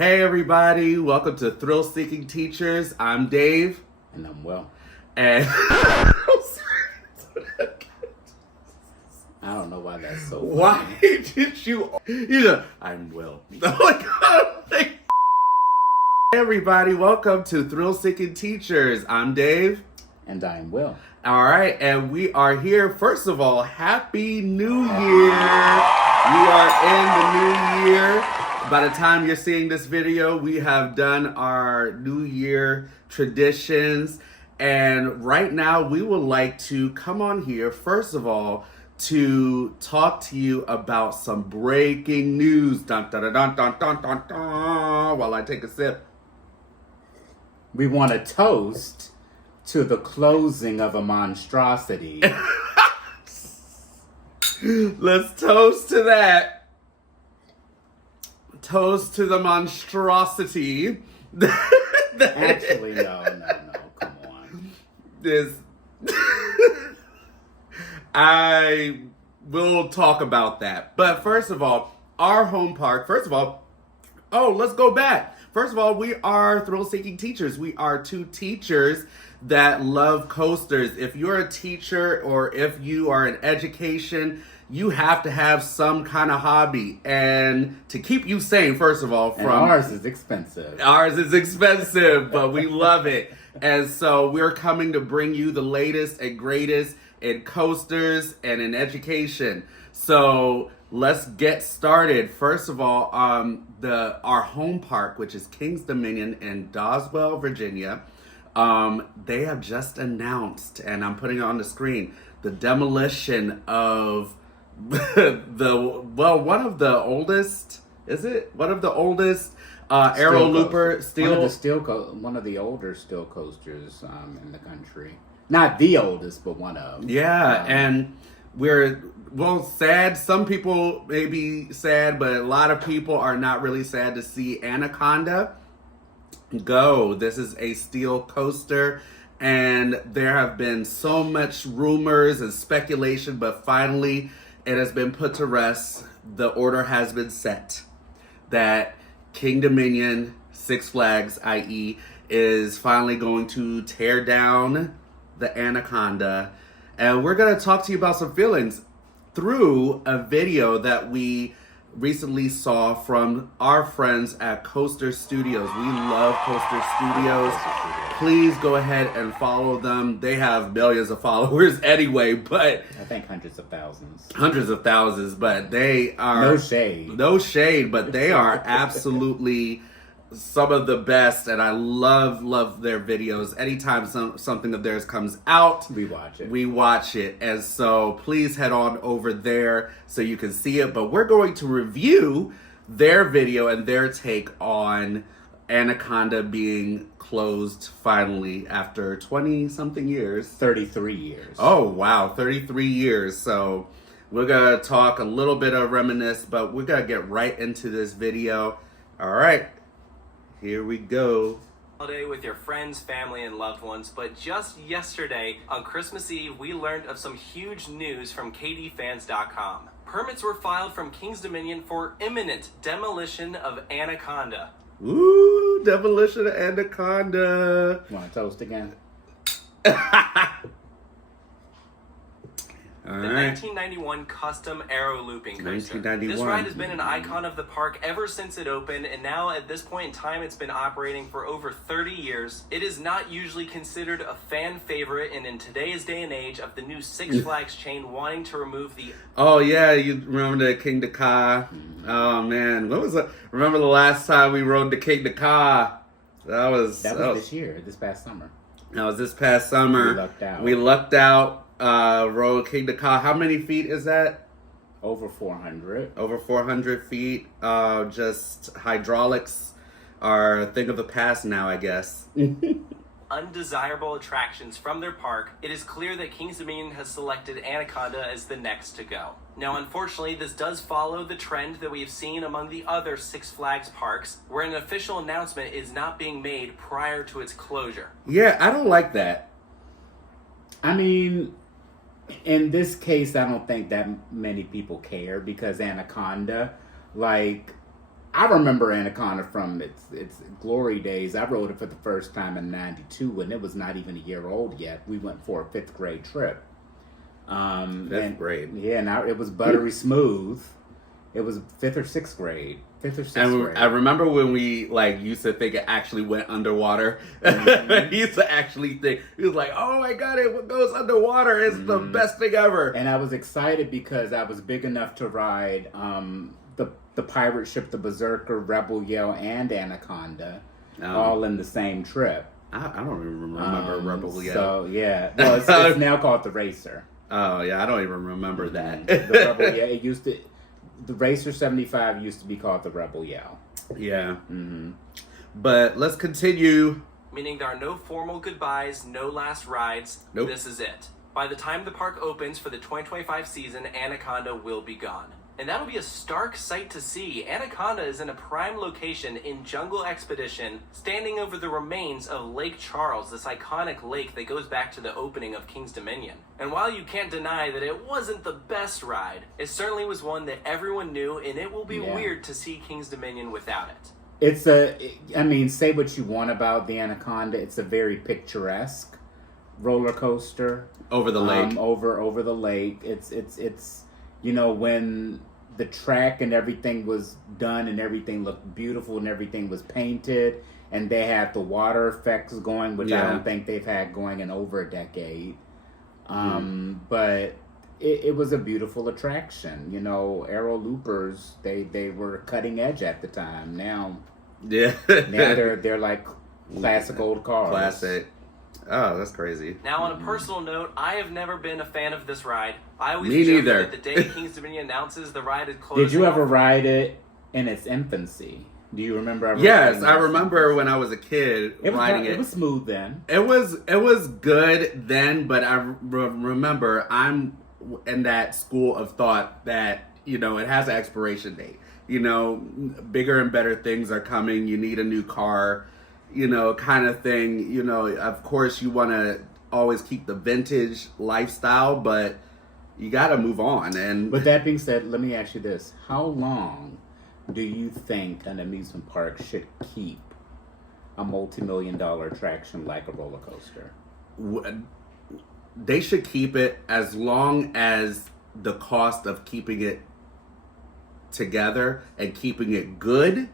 Hey everybody, welcome to Thrill Seeking Teachers. I'm Dave. And I'm Welp. And I don't know why that's so funny. Why did you know, I'm Welp. Hey everybody, welcome to Thrill Seeking Teachers. I'm Dave. And I'm Welp. All right, and we are here. First of all, Happy New Year. We are in the new year. By the time you're seeing this video, we have done our New Year traditions. And right now, we would like to come on here, first of all, to talk to you about some breaking news. Dun, dun, dun, dun, dun, dun, dun, while I take a sip. We want to toast to the closing of a monstrosity. Let's toast to that. Toast to the monstrosity. Actually, no, come on. I will talk about that. But first of all, our home park, let's go back. First of all, we are Thrill Seeking Teachers. We are two teachers that love coasters. If you're a teacher or if you are in education, you have to have some kind of hobby. And to keep you sane, first of all, and ours is expensive. Ours is expensive, but we love it. And so we're coming to bring you the latest and greatest in coasters and in education. So let's get started. First of all, our home park, which is King's Dominion in Doswell, Virginia, they have just announced, and I'm putting it on the screen, the demolition of one of the oldest aero looper steel. One of the older steel coasters in the country. Not the oldest, but one of. Yeah, and we're sad. Some people may be sad, but a lot of people are not really sad to see Anaconda go. This is a steel coaster, and there have been so much rumors and speculation, but finally it has been put to rest. The order has been set that King Dominion, Six Flags, i.e., is finally going to tear down the Anaconda. And we're going to talk to you about some feelings through a video that we recently saw from our friends at Coaster Studios. We love Coaster Studios. Please go ahead and follow them. They have millions of followers anyway, but I think hundreds of thousands, but they are no shade, but they are absolutely some of the best, and I love their videos. Anytime something of theirs comes out, we watch it. And so please head on over there so you can see it. But we're going to review their video and their take on Anaconda being closed finally after 20-something years. 33 years. Oh, wow. 33 years. So we're going to talk a little bit of reminisce, but we're going to get right into this video. All right. Here we go. Holiday with your friends, family, and loved ones, but just yesterday, on Christmas Eve, we learned of some huge news from KDFans.com. Permits were filed from King's Dominion for imminent demolition of Anaconda. Ooh, demolition of Anaconda. You want to toast again? The 1991 custom aero looping coaster. This ride has been an icon of the park ever since it opened, and now at this point in time it's been operating for over 30 years. It is not usually considered a fan favorite, and in today's day and age of the new Six Flags chain wanting to remove the... Oh yeah, you remember the King of Ka? Oh man, what was it? Remember the last time we rode the King of Ka? That was this past summer. That was this past summer. We lucked out. Rode King of Ka. How many feet is that? Over 400. Over 400 feet. Just hydraulics are a thing of the past now, I guess. Undesirable attractions from their park, it is clear that King's Dominion has selected Anaconda as the next to go. Now, unfortunately, this does follow the trend that we've seen among the other Six Flags parks, where an official announcement is not being made prior to its closure. Yeah, I don't like that. I mean, in this case, I don't think that many people care because Anaconda, like, I remember Anaconda from its glory days. I rode it for the first time in '92, and it was not even a year old yet. We went for a 5th grade trip. Fifth grade. Yeah, and it was buttery smooth. It was 5th or 6th grade. 5th or 6th grade. I remember when we used to think it actually went underwater. Mm-hmm. He used to actually think, he was like, "Oh my god, it goes underwater. It's the best thing ever." And I was excited because I was big enough to ride the pirate ship, the Berserker, Rebel Yell, and Anaconda, all in the same trip. I don't even remember Rebel Yell. So yeah, well, it's now called the Racer. Oh yeah, I don't even remember that. The Rebel Yell. The Racer 75 used to be called the Rebel Yell. Yeah. Mm-hmm. But let's continue. Meaning there are no formal goodbyes, no last rides. Nope. This is it. By the time the park opens for the 2025 season, Anaconda will be gone. And that'll be a stark sight to see. Anaconda is in a prime location in Jungle Expedition, standing over the remains of Lake Charles, this iconic lake that goes back to the opening of King's Dominion. And while you can't deny that it wasn't the best ride, it certainly was one that everyone knew, and it will be weird to see King's Dominion without it. Say what you want about the Anaconda, it's a very picturesque roller coaster. Over the lake. Over the lake. It's when the track and everything was done and everything looked beautiful and everything was painted and they had the water effects going, which I don't think they've had going in over a decade. But it was a beautiful attraction. Aero loopers, they were cutting edge at the time. Now they're like classic old cars. Classic. Oh, that's crazy. Now, on a personal note, I have never been a fan of this ride. I always Me joke neither. that the day King's Dominion announces the ride is closing. Did you ever ride it in its infancy? Do you remember ever Yes, I remember when I was a kid riding it. It was smooth then. It was good then, but I remember I'm in that school of thought that, it has an expiration date. Bigger and better things are coming. You need a new car. Kind of thing. Of course you want to always keep the vintage lifestyle, but you got to move on. And with that being said, let me ask you this. How long do you think an amusement park should keep a multi-million-dollar attraction like a roller coaster? They should keep it as long as the cost of keeping it together and keeping it good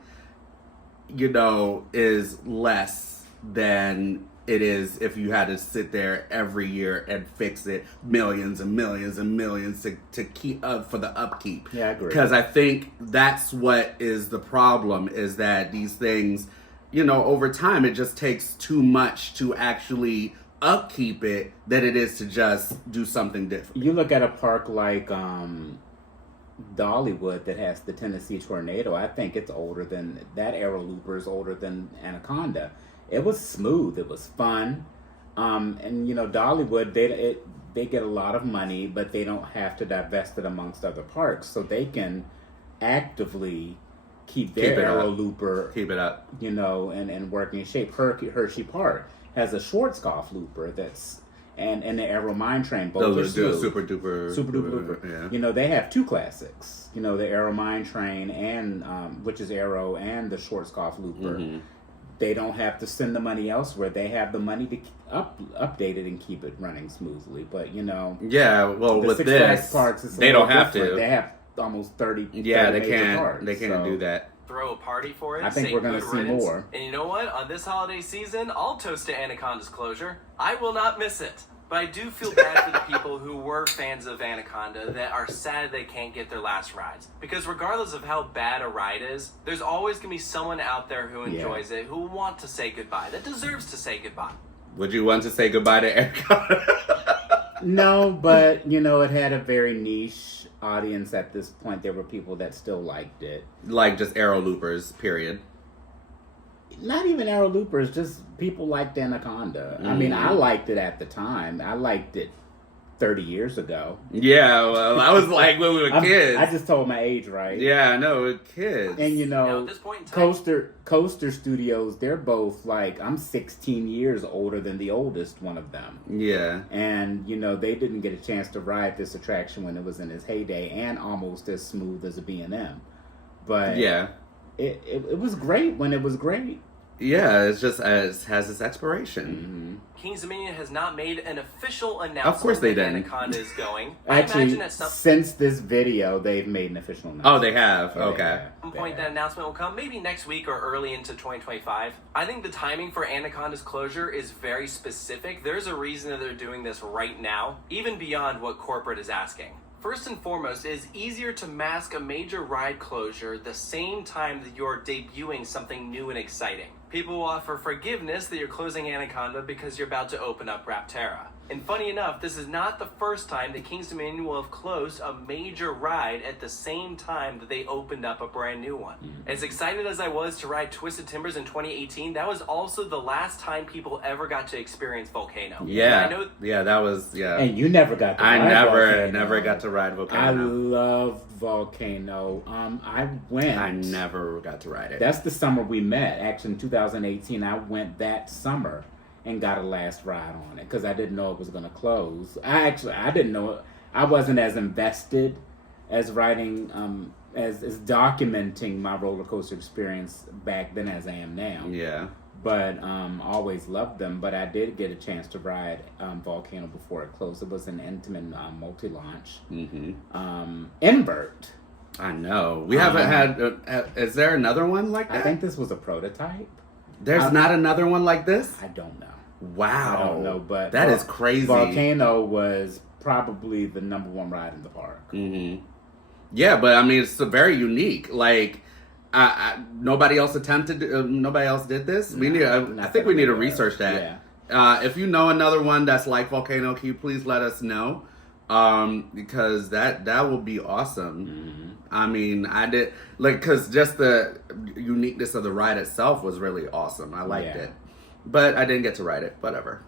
is less than it is if you had to sit there every year and fix it millions and millions and millions to keep up for the upkeep. Yeah, I agree. Because I think that's what is the problem, is that these things, over time it just takes too much to actually upkeep it than it is to just do something different. You look at a park like Dollywood that has the Tennessee Tornado. I think it's older than that. Aero Looper is older than Anaconda. It was smooth. It was fun. And Dollywood, they get a lot of money, but they don't have to divest it amongst other parks, so they can actively keep their Aero Looper, keep it up, and working in shape. Hershey Park has a Schwarzkopf Looper that's. And the Aero Mine Train, both are super duper. Yeah. They have two classics. The Aero Mine Train and which is Aero, and the Schwarzkopf Looper. Mm-hmm. They don't have to send the money elsewhere. They have the money to update it and keep it running smoothly. But with Six this, Flags parks, they don't have to. They have almost 30. Yeah, 30 they major can't. parks, They can't do that. Throw a party for it. I think we're going to see more. And you know what? On this holiday season, I'll toast to Anaconda's closure. I will not miss it. But I do feel bad for the people who were fans of Anaconda that are sad they can't get their last rides. Because regardless of how bad a ride is, there's always going to be someone out there who enjoys it, who will want to say goodbye, that deserves to say goodbye. Would you want to say goodbye to Anaconda? No, but, it had a very niche audience at this point. There were people that still liked it. Like just Aero Loopers, period. Not even Aero Loopers, just people liked Anaconda. I mean, I liked it at the time. I liked it 30 years ago. Yeah, well, I was like when we were kids. I just told my age, right? Yeah, I know, we're kids. And now, at this point in time, Coaster Studios, they're both like, I'm 16 years older than the oldest one of them. Yeah. And, they didn't get a chance to ride this attraction when it was in its heyday and almost as smooth as a B&M. But yeah. it was great when it was great. Yeah, it's just has its expiration. Kings Dominion has not made an official announcement. Of course they that didn't. Anaconda is going. Actually, I imagine at some since this video, they've made an official announcement. Oh, they have. Okay. point that announcement will come, maybe next week or early into 2025. I think the timing for Anaconda's closure is very specific. There's a reason that they're doing this right now, even beyond what corporate is asking. First and foremost, it is easier to mask a major ride closure the same time that you're debuting something new and exciting. People will offer forgiveness that you're closing Anaconda because you're about to open up Rapterra. And funny enough, this is not the first time that Kings Dominion will have closed a major ride at the same time that they opened up a brand new one. As excited as I was to ride Twisted Timbers in 2018, that was also the last time people ever got to experience Volcano. Yeah, I know, that was, And you never got to ride Volcano. never got to ride Volcano. I loved Volcano. I went. I never got to ride it. That's the summer we met. Actually, in 2018, I went that summer and got a last ride on it because I didn't know it was going to close. I didn't know it. I wasn't as invested as writing, as documenting my roller coaster experience back then as I am now. Yeah. But always loved them. But I did get a chance to ride Volcano before it closed. It was an Intamin multi-launch. Invert. I know. We haven't had... is there another one like that? I think this was a prototype. There's not another one like this? I don't know. Wow. I don't know, but... that is crazy. Volcano was probably the number one ride in the park. Yeah, but I mean, it's very unique. Like, nobody else attempted. Nobody else did this. I think we need to research that. Yeah. If you know another one that's like Volcano, can you please let us know? Because that will be awesome. I mean, I did because just the uniqueness of the ride itself was really awesome. I liked it, but I didn't get to ride it. Whatever.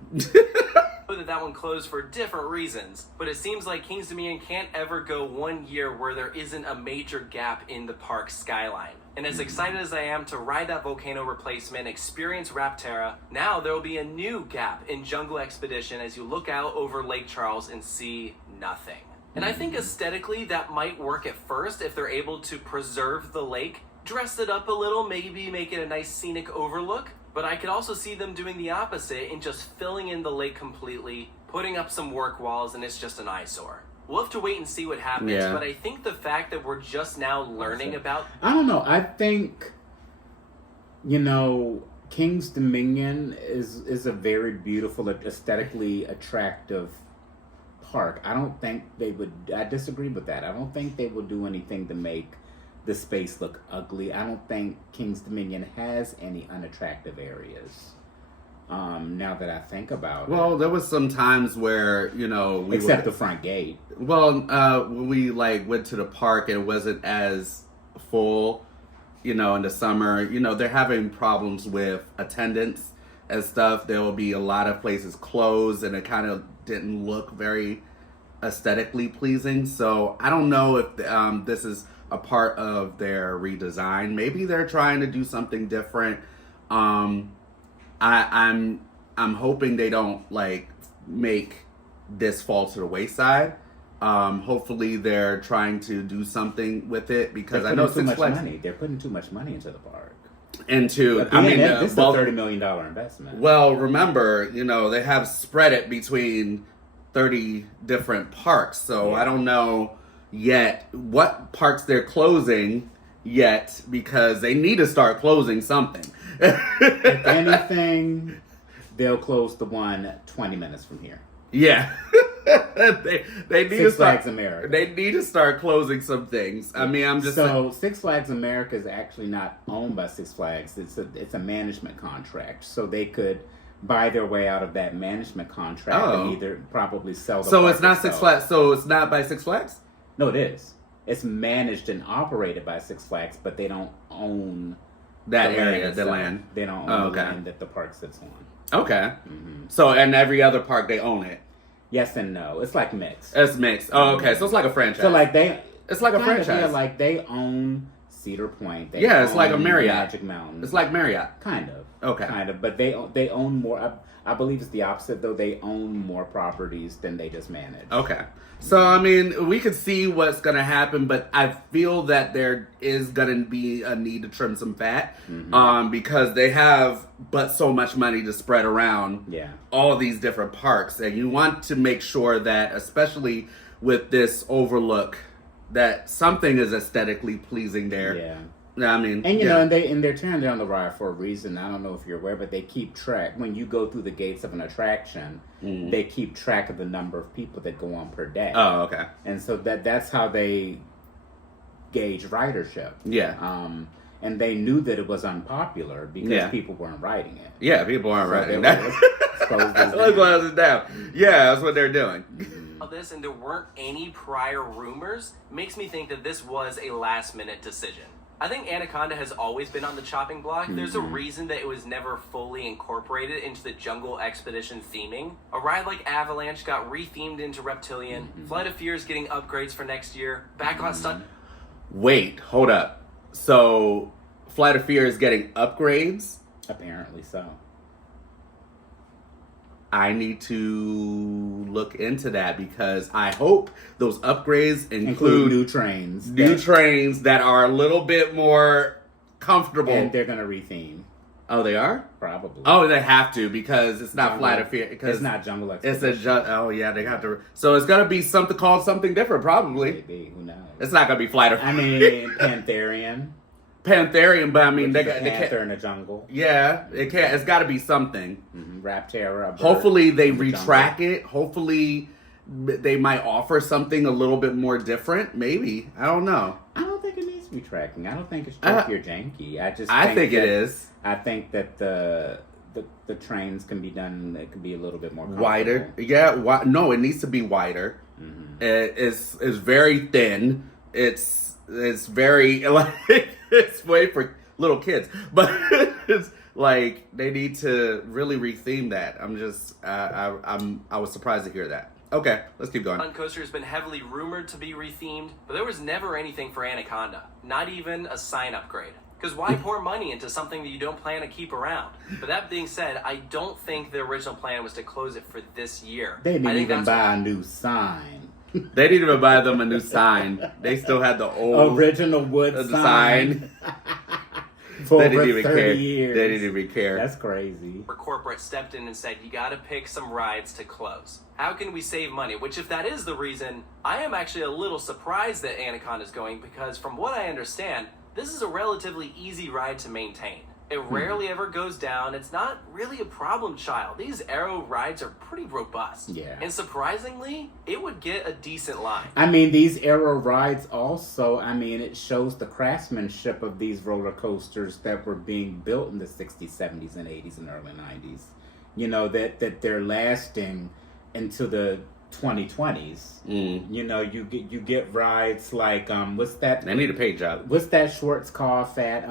that one closed for different reasons, but it seems like Kings Dominion can't ever go 1 year where there isn't a major gap in the park skyline. And as excited as I am to ride that Volcano replacement, experience Rapterra, now there will be a new gap in Jungle Expedition as you look out over Lake Charles and see nothing. And I think aesthetically that might work at first if they're able to preserve the lake, dress it up a little, maybe make it a nice scenic overlook. But I could also see them doing the opposite and just filling in the lake completely, putting up some work walls, and it's just an eyesore. We'll have to wait and see what happens, but I think the fact that we're just now learning about... I don't know. I think, King's Dominion is a very beautiful, aesthetically attractive park. I don't think they would... I disagree with that. I don't think they would do anything to make the space look ugly. I don't think King's Dominion has any unattractive areas. Now that I think about it. Well, there was some times where, except the front gate. Well, when we went to the park, it wasn't as full, in the summer. They're having problems with attendance and stuff. There will be a lot of places closed, and it kind of didn't look very aesthetically pleasing. So I don't know if this is a part of their redesign. Maybe they're trying to do something different. I'm hoping they don't make this fall to the wayside. Hopefully they're trying to do something with it because I know Six Flags. They're putting too much money into the park. This is a $30 million investment. Well, remember, they have spread it between 30 different parks, so I don't know yet what parks they're closing yet because they need to start closing something. If anything, they'll close the one 20 minutes from here. Yeah. they need Six to start Flags America. They need to start closing some things. I mean, I'm just so Six Flags America is actually not owned by Six Flags. It's a management contract, so they could buy their way out of that management contract and either probably sell the So park it's not itself. Six Flags. So it's not by Six Flags? No, it is. It's managed and operated by Six Flags, but they don't own That the area, land the itself. land. They don't own the land that the park sits on. Okay. So, and every other park, they own it? Yes and no. It's like mixed. It's mixed. Oh, okay. So it's like a franchise. So it's like a franchise. Yeah, they own Cedar Point. It's like a Marriott. Magic Mountain. It's like Marriott. Kind of. Okay. Kind of, but they own more. I believe it's the opposite, though. They own more properties than they just manage. Okay. So, I mean, we could see what's going to happen, but I feel that there is going to be a need to trim some fat because they have but so much money to spread around all these different parks. And you want to make sure that, especially with this overlook, that something is aesthetically pleasing there. Yeah. I mean, and you know, and they're tearing down the ride for a reason. I don't know if you're aware, but they keep track. When you go through the gates of an attraction, they keep track of the number of people that go on per day. Oh, okay. And so that's how they gauge ridership. Yeah. And they knew that it was unpopular because people weren't riding it. Yeah, people aren't riding it. Let's close it down. Yeah, that's what they're doing. This, and there weren't any prior rumors, makes me think that this was a last-minute decision. I think Anaconda has always been on the chopping block. There's a reason that it was never fully incorporated into the Jungle Expedition theming. A ride like Avalanche got rethemed into Reptilian. Flight of Fear is getting upgrades for next year. Backlot stuff. Wait, hold up. So, Flight of Fear is getting upgrades? Apparently so. I need to look into that because I hope those upgrades include new trains. New trains that are a little bit more comfortable. And they're going to retheme. Oh, they are? Probably. Oh, they have to because it's not Flight of Fear. It's not Jungle Expedition. It's oh, yeah, they have to. So it's going to be something called something different, probably. Maybe. Who knows? It's not going to be Flight of Fear. I mean, Pantherian. Pantherian, but I mean, they Panther in the jungle. Yeah, it can't. It's got to be something. Raptera. Hopefully they retrack it. Hopefully they might offer something a little bit more different. Maybe, I don't know. I don't think it needs retracking. I don't think it's janky or janky. I think it is. I think that the trains can be done. It can be a little bit more wider. Yeah. No, it needs to be wider. It's very thin. It's very like it's way for little kids, but it's like they need to really retheme that. I was surprised to hear that. Okay, let's keep going. Fun Coaster has been heavily rumored to be rethemed, but there was never anything for Anaconda, not even a sign upgrade. Because why pour money into something that you don't plan to keep around? But that being said, I don't think the original plan was to close it for this year. They didn't even buy a new sign. They didn't even buy them a new sign. They still had the old original wood sign. For they didn't even 30 care. years. They didn't even care. That's crazy. Where corporate stepped in and said, you gotta pick some rides to close. How can we save money? Which, if that is the reason, I am actually a little surprised that Anaconda is going, because from what I understand, this is a relatively easy ride to maintain. It rarely ever goes down. It's not really a problem child. These Aero rides are pretty robust. Yeah. And surprisingly, it would get a decent line. I mean, these Aero rides also, I mean, it shows the craftsmanship of these roller coasters that were being built in the 60s, 70s, and 80s and early 90s. You know, that they're lasting into the 2020s. You know, you get rides like, what's that? They need a paint job. What's that Schwarzkopf at,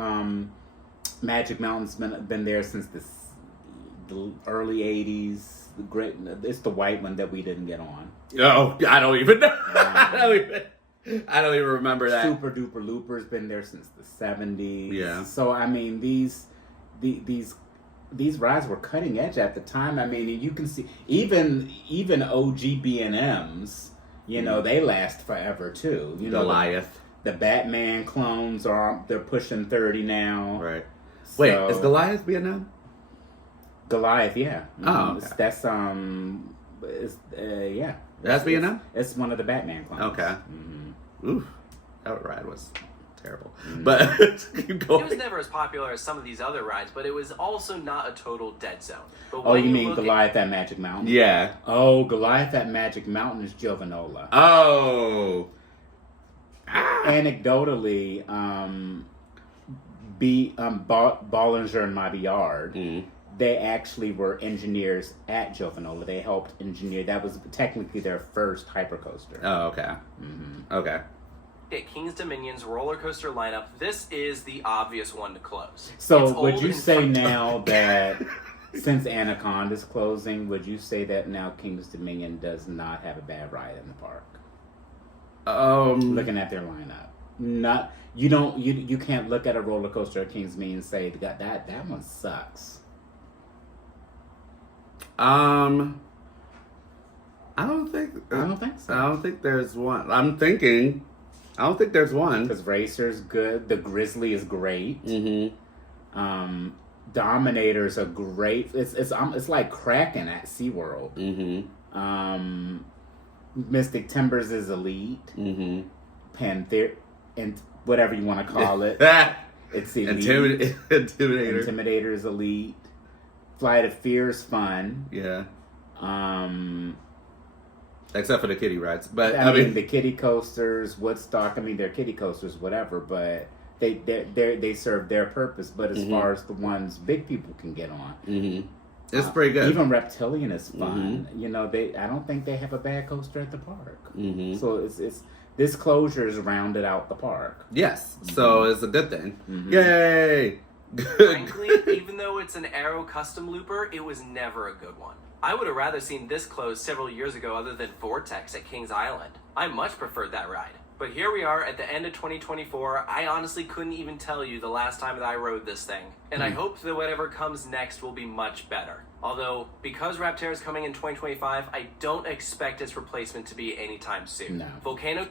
Magic Mountain's been there since the early 80s. It's the white one that we didn't get on. Oh, I don't even know. I don't even remember that. Super Duper Looper's been there since the 70s. Yeah. So I mean, these rides were cutting edge at the time. I mean, you can see even OG B&Ms. You know, they last forever too. You know, Goliath. The Batman clones they're pushing 30 now. Right. Wait, is Goliath Vietnam? Goliath, yeah. Oh, okay. That's yeah. That's Vietnam? It's one of the Batman clones. Okay. Oof, that ride was terrible. But keep going. It was never as popular as some of these other rides, but it was also not a total dead zone. But oh, you mean Goliath at Magic Mountain? Yeah. Oh, Goliath at Magic Mountain is Giovanola. Oh. Anecdotally, Bollinger and Maillard, they actually were engineers at Giovanola. They helped engineer. That was technically their first hypercoaster. Oh, okay. Okay. At King's Dominion's roller coaster lineup, this is the obvious one to close. So would you say now that since Anaconda's closing, would you say that now King's Dominion does not have a bad ride in the park? Looking at their lineup. not you can't look at a roller coaster at Kings Dominion and say that one sucks. I don't think so. I don't think there's one. I don't think there's one. Because Racer's good. The Grizzly is great. Mm-hmm. Dominators are great. It's like Kraken at SeaWorld. Mm-hmm. Mystic Timbers is elite. Mm-hmm. Panther and whatever you want to call it. It's elite. Intimidator is elite. Flight of Fear is fun. Yeah. Except for the kiddie rides, but I mean the kiddie coasters, Woodstock. I mean they're kiddie coasters, whatever. But they serve their purpose. But as far as the ones big people can get on, it's pretty good. Even Reptilian is fun. You know, I don't think they have a bad coaster at the park. So it's this closure has rounded out the park. Yes, so it's a good thing. Yay! Frankly, even though it's an Aero custom looper, it was never a good one. I would have rather seen this closed several years ago other than Vortex at Kings Island. I much preferred that ride. But here we are at the end of 2024. I honestly couldn't even tell you the last time that I rode this thing. And I hope that whatever comes next will be much better. Although, because Rapterra is coming in 2025, I don't expect its replacement to be anytime soon. No. Volcano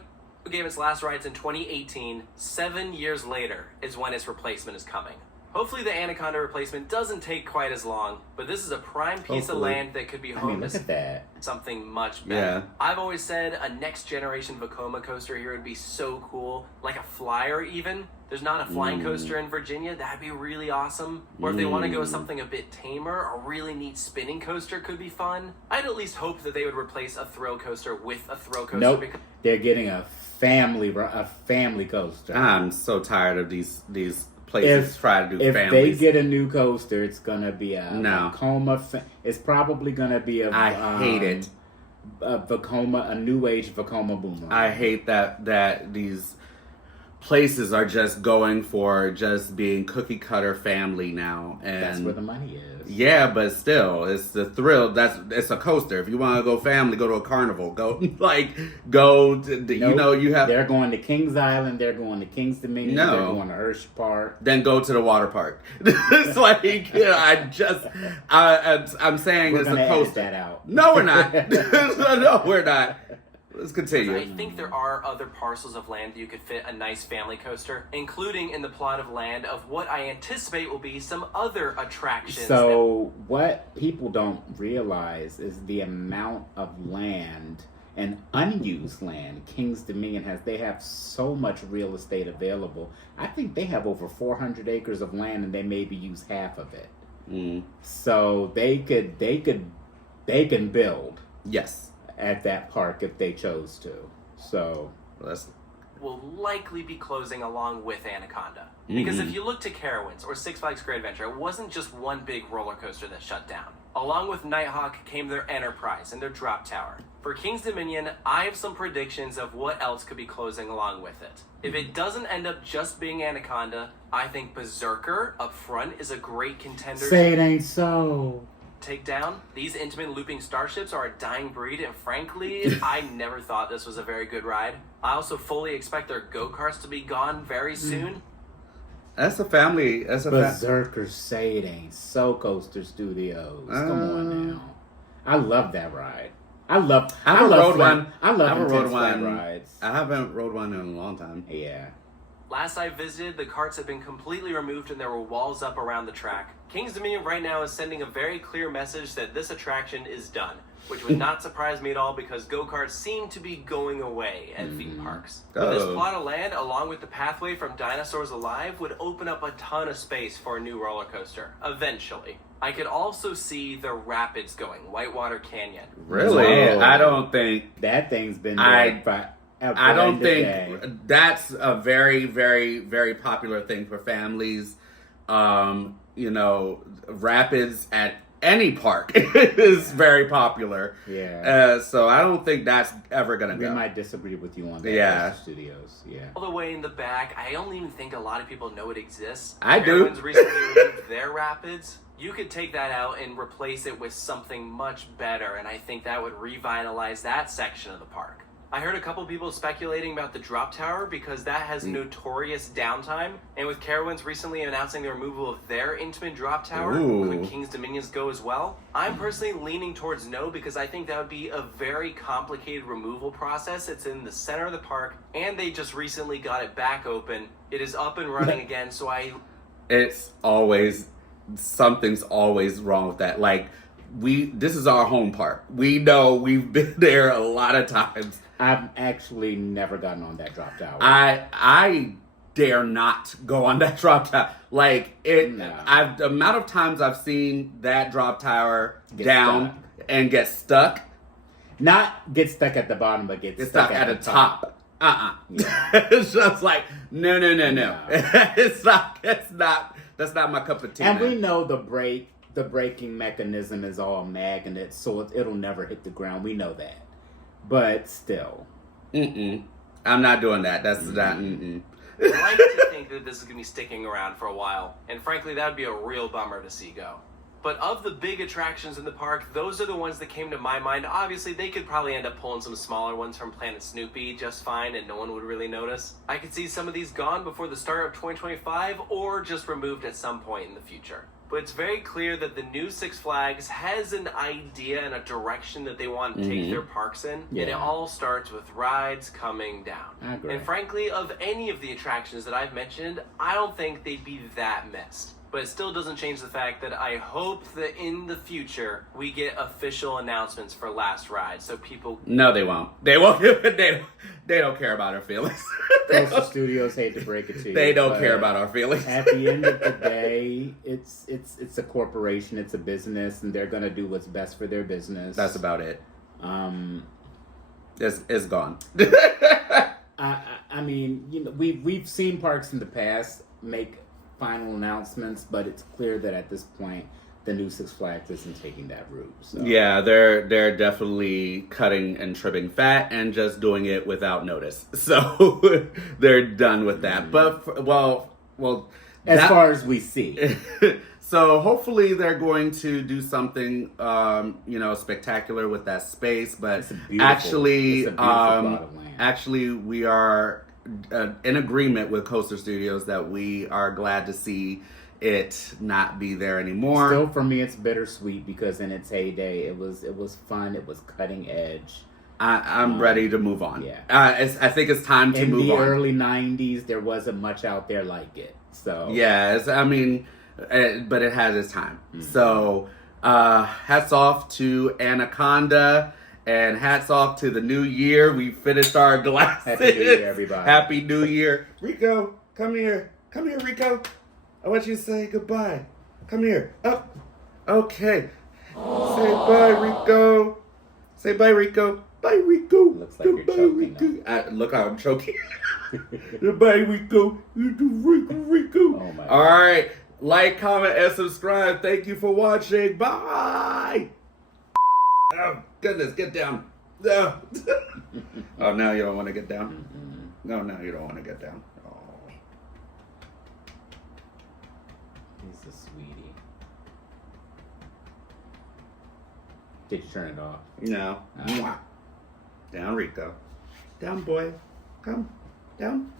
gave its last rides in 2018. 7 years later is when its replacement is coming. Hopefully the Anaconda replacement doesn't take quite as long, but this is a prime piece of land that could be home to something much better. Yeah. I've always said a next generation Vekoma coaster here would be so cool, like a flyer even. There's not a flying coaster in Virginia, that'd be really awesome. Or if they want to go with something a bit tamer, a really neat spinning coaster could be fun. I'd at least hope that they would replace a throw coaster with a throw coaster. Nope, they're getting a family coaster. I'm so tired of these places try to do if families. If they get a new coaster, it's gonna be a Vekoma. It's probably gonna be a. I hate it. A Vekoma, a new age Vekoma boomerang. I hate that these places are just going for just being cookie cutter family now, and that's where the money is. Yeah, but still, it's the thrill. It's a coaster. If you want to go family, go to a carnival. Go you know, you have. They're going to Kings Island. They're going to Kings Dominion. No. They're going to Hershey Park. Then go to the water park. It's like, I'm saying we're it's a coaster. That out. No, we're not. No, we're not. Let's continue. I think there are other parcels of land that you could fit a nice family coaster, including in the plot of land of what I anticipate will be some other attractions. So what people don't realize is the amount of land and unused land Kings Dominion has. They have so much real estate available. I think they have over 400 acres of land, and they maybe use half of it. So they can build. Yes. At that park if they chose to. So will likely be closing along with Anaconda. Because if you look to Carowinds or Six Flags Great Adventure, it wasn't just one big roller coaster that shut down. Along with Nighthawk came their Enterprise and their Drop Tower. For Kings Dominion, I have some predictions of what else could be closing along with it. If it doesn't end up just being Anaconda, I think Berserker up front is a great contender. Say it ain't so. Take down. These intimate looping starships are a dying breed, and frankly, I never thought this was a very good ride. I also fully expect their go-karts to be gone very soon. That's a family. Berserkers say it ain't so. Coaster Studios. Come on now. I love that ride. I haven't rode one. I haven't rode one in a long time. Yeah. Last I visited, the carts had been completely removed and there were walls up around the track. Kings Dominion right now is sending a very clear message that this attraction is done, which would not surprise me at all because go-karts seem to be going away at theme parks. But this plot of land, along with the pathway from Dinosaurs Alive, would open up a ton of space for a new roller coaster, eventually. I could also see the rapids going, Whitewater Canyon. Really? I don't think... That thing's been there I don't think that's a very, very, very popular thing for families. Rapids at any park is very popular. Yeah. So I don't think that's ever going to go. We might disagree with you on that. Yeah. Studios. Yeah. All the way in the back, I don't even think a lot of people know it exists. I do. Everyone's recently removed their rapids. You could take that out and replace it with something much better, and I think that would revitalize that section of the park. I heard a couple people speculating about the drop tower because that has notorious downtime. And with Carowinds recently announcing the removal of their intimate drop tower, could King's Dominions go as well? I'm personally leaning towards no because I think that would be a very complicated removal process. It's in the center of the park and they just recently got it back open. It is up and running again, so It's always, something's always wrong with that. Like, this is our home park. We know, we've been there a lot of times. I've actually never gotten on that drop tower. I dare not go on that drop tower. Like, the amount of times I've seen that drop tower down and get stuck. Not get stuck at the bottom, but get stuck at the top. Yeah. It's just like, no. It's not, that's not my cup of tea. And we know the braking mechanism is all magnet, so it'll never hit the ground. We know that. But still. I'm not doing that. That's not, I like to think that this is going to be sticking around for a while. And frankly, that would be a real bummer to see go. But of the big attractions in the park, those are the ones that came to my mind. Obviously, they could probably end up pulling some smaller ones from Planet Snoopy just fine and no one would really notice. I could see some of these gone before the start of 2025 or just removed at some point in the future. But it's very clear that the new Six Flags has an idea and a direction that they want to take their parks in. Yeah. And it all starts with rides coming down. I agree. And frankly, of any of the attractions that I've mentioned, I don't think they'd be that missed. But it still doesn't change the fact that I hope that in the future we get official announcements for last ride, so people. No, they won't. They won't. They don't care about our feelings. Coaster Studios hate to break it to you. They don't care about our feelings. At the end of the day, it's a corporation, it's a business, and they're gonna do what's best for their business. That's about it. It's gone. I mean, you know, we've seen parks in the past make final announcements, but it's clear that at this point the new Six Flags isn't taking that route. So. Yeah, they're definitely cutting and trimming fat and just doing it without notice. So they're done with that. But well, as far as we see. So hopefully they're going to do something spectacular with that space. But it's a beautiful plot of land. Actually, we are in agreement with Coaster Studios that we are glad to see it not be there anymore. Still, for me, it's bittersweet because in its heyday, it was fun. It was cutting edge. I'm ready to move on. Yeah, I think it's time to move on. In the early '90s, there wasn't much out there like it. So yes, I mean, but it has its time. So hats off to Anaconda. And hats off to the new year. We finished our glasses. Happy New Year, everybody. Happy New Year. Rico, come here. Come here, Rico. I want you to say goodbye. Come here. Up. Okay. Aww. Say bye, Rico. Say bye, Rico. Bye, Rico. Looks like goodbye, you're choking. Look how I'm choking. Goodbye, Rico. Rico. Oh, my God. All right. Like, comment, and subscribe. Thank you for watching. Bye. Oh, goodness, get down. No. Oh, now you don't want to get down? No, now you don't want to get down. Oh. He's a sweetie. Did you turn it off? No. Down, Rico. Down, boy. Come. Down.